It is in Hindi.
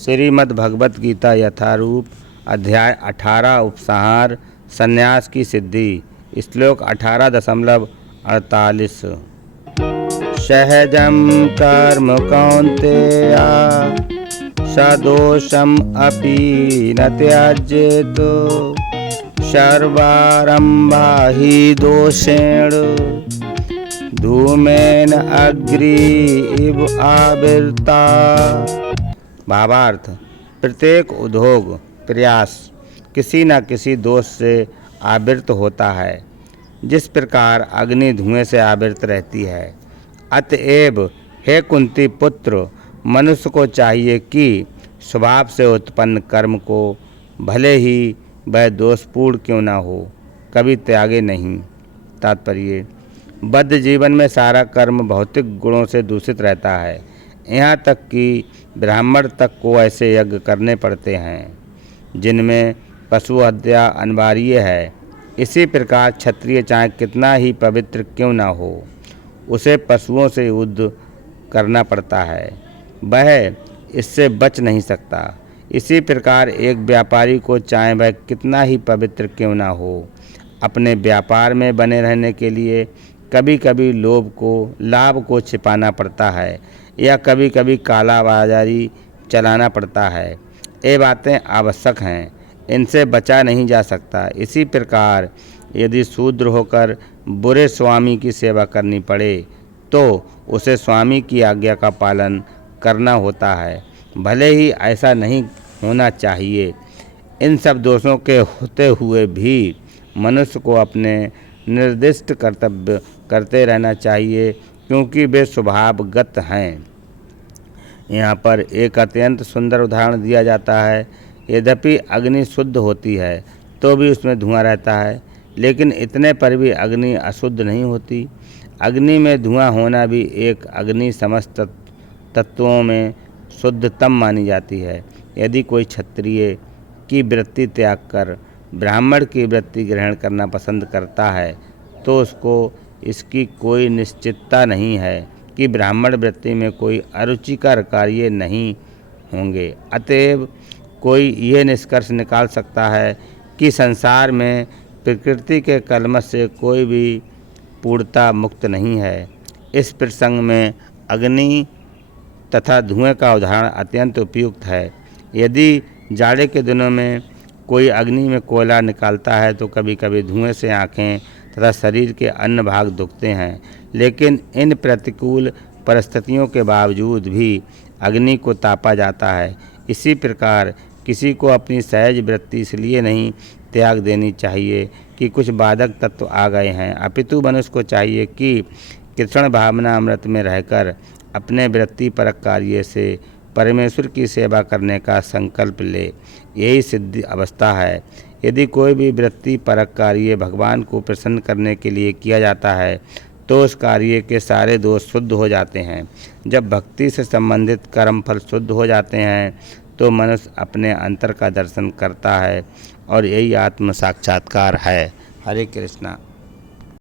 श्रीमद् भगवत गीता यथारूप अध्याय 18 उपसंहार संन्यास की सिद्धि। श्लोक 18.48 सहजं कर्म कौन्तेय सदोषम् अपि न त्याज्येत सर्वारम्भा हि दोषेण धूमेन अग्नि इव आविर्ता। भावार्थ, प्रत्येक उद्योग प्रयास किसी न किसी दोष से आवृत होता है, जिस प्रकार अग्नि धुएं से आवृत रहती है। अतएव हे कुंती पुत्र, मनुष्य को चाहिए कि स्वभाव से उत्पन्न कर्म को भले ही वह दोषपूर्ण क्यों न हो, कभी त्यागे नहीं। तात्पर्य, बद्ध जीवन में सारा कर्म भौतिक गुणों से दूषित रहता है। यहाँ तक कि ब्राह्मण तक को ऐसे यज्ञ करने पड़ते हैं जिनमें पशु हत्या अनिवार्य है। इसी प्रकार क्षत्रिय चाहे कितना ही पवित्र क्यों न हो, उसे पशुओं से युद्ध करना पड़ता है, वह इससे बच नहीं सकता। इसी प्रकार एक व्यापारी को चाहे वह कितना ही पवित्र क्यों न हो, अपने व्यापार में बने रहने के लिए कभी कभी लाभ को छिपाना पड़ता है या कभी कभी काला बाजारी चलाना पड़ता है। ये बातें आवश्यक हैं, इनसे बचा नहीं जा सकता। इसी प्रकार यदि शूद्र होकर बुरे स्वामी की सेवा करनी पड़े तो उसे स्वामी की आज्ञा का पालन करना होता है, भले ही ऐसा नहीं होना चाहिए। इन सब दोषों के होते हुए भी मनुष्य को अपने निर्दिष्ट कर्तव्य करते रहना चाहिए, क्योंकि वे स्वभावगत हैं। यहाँ पर एक अत्यंत सुंदर उदाहरण दिया जाता है। यद्यपि अग्नि शुद्ध होती है तो भी उसमें धुआं रहता है, लेकिन इतने पर भी अग्नि अशुद्ध नहीं होती। अग्नि में धुआं होना भी एक अग्नि समस्त तत्वों में शुद्धतम मानी जाती है। यदि कोई क्षत्रिय की वृत्ति त्याग कर ब्राह्मण की वृत्ति ग्रहण करना पसंद करता है तो उसको इसकी कोई निश्चितता नहीं है कि ब्राह्मण वृत्ति में कोई अरुचिकर कार्य नहीं होंगे। अतएव कोई यह निष्कर्ष निकाल सकता है कि संसार में प्रकृति के कलमश से कोई भी पूर्णता मुक्त नहीं है। इस प्रसंग में अग्नि तथा धुएं का उदाहरण अत्यंत उपयुक्त है। यदि जाड़े के दिनों में कोई अग्नि में कोयला निकालता है तो कभी कभी धुएं से आँखें तथा शरीर के अन्य भाग दुखते हैं, लेकिन इन प्रतिकूल परिस्थितियों के बावजूद भी अग्नि को तापा जाता है। इसी प्रकार किसी को अपनी सहज वृत्ति इसलिए नहीं त्याग देनी चाहिए कि कुछ बाधक तत्व आ गए हैं, अपितु मनुष्य को चाहिए कि कृष्ण भावना अमृत में रहकर अपने वृत्ति परक कार्य से परमेश्वर की सेवा करने का संकल्प ले। यही सिद्धि अवस्था है। यदि कोई भी वृत्ति परक कार्य भगवान को प्रसन्न करने के लिए किया जाता है तो उस कार्य के सारे दोष शुद्ध हो जाते हैं। जब भक्ति से संबंधित कर्म फल शुद्ध हो जाते हैं तो मनुष्य अपने अंतर का दर्शन करता है, और यही आत्म साक्षात्कार है। हरे कृष्णा।